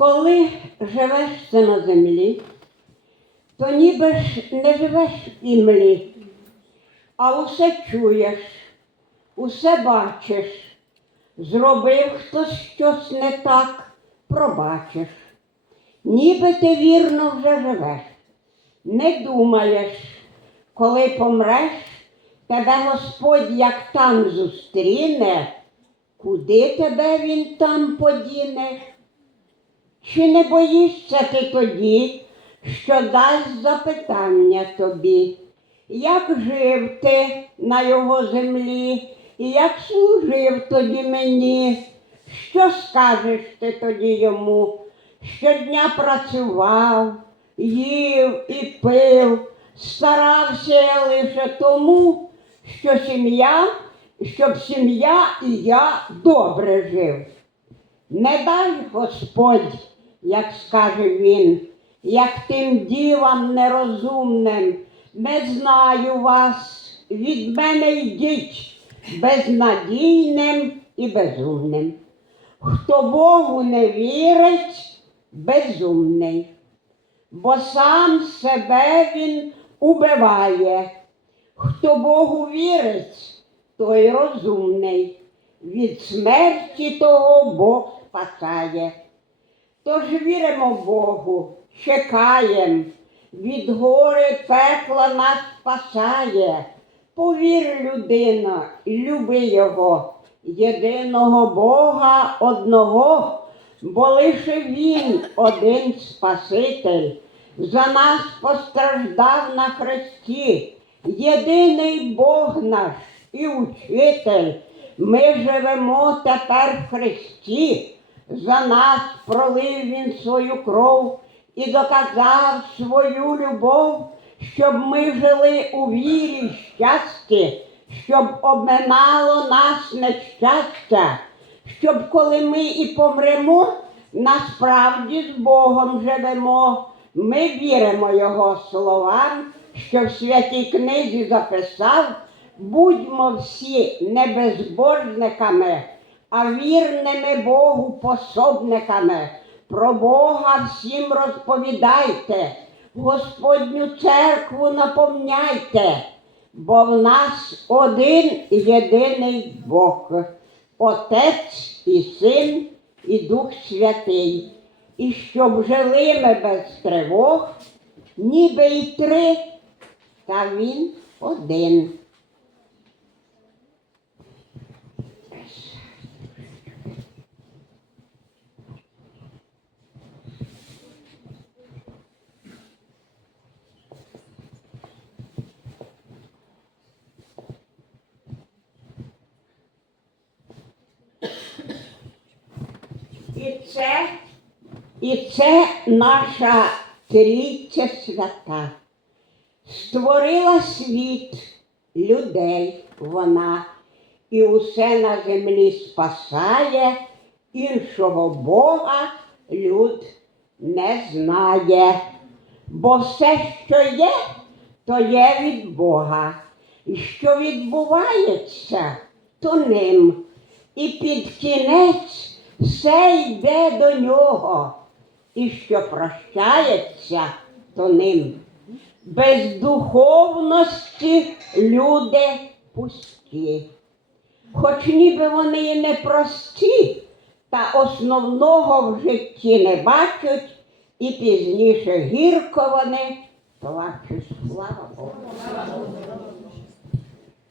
Коли живеш це на землі, то ніби ж не живеш імлі, а усе чуєш, усе бачиш. Зробив хтось щось не так, пробачиш. Ніби ти вірно вже живеш, не думаєш, коли помреш, тебе Господь як там зустріне, куди тебе він там подіне? Чи не боїшся ти тоді, що дасть запитання тобі, як жив ти на його землі, і як служив тоді мені? Що скажеш ти тоді йому? Щодня працював, їв і пив, старався я лише тому, що сім'я, щоб сім'я і я добре жив. Не дай Господь, як скаже він, як тим дівам нерозумним, не знаю вас, від мене йдіть безнадійним і безумним. Хто Богу не вірить, безумний, бо сам себе він убиває. Хто Богу вірить, той розумний. Від смерті того Бог спасає. Тож віримо Богу, чекаєм, від гори пекла нас спасає. Повір, людина, люби Його, єдиного Бога одного, бо лише Він один Спаситель, за нас постраждав на хресті, єдиний Бог наш і учитель. Ми живемо тепер в Христі. За нас пролив Він свою кров і доказав свою любов, щоб ми жили у вірі щасті, щоб обминало нас нещастя, щоб коли ми і помремо, насправді з Богом живемо. Ми віримо Його словам, що в святій книзі записав, будьмо всі не безбожниками, а вірними Богу пособниками. Про Бога всім розповідайте, Господню церкву наповняйте, бо в нас один єдиний Бог, Отець і Син, і Дух Святий. І щоб жили ми без тривог, ніби й три, та він один. І це, і це наша трійця свята. Створила світ людей вона, і усе на землі спасає, іншого Бога люд не знає. Бо все, що є, то є від Бога. І що відбувається, то ним. І під кінець все йде до нього. І що прощається, то ним. Без духовності люди пусті. Хоч ніби вони і не прості, та основного в житті не бачать, і пізніше гірко вони плачуть слава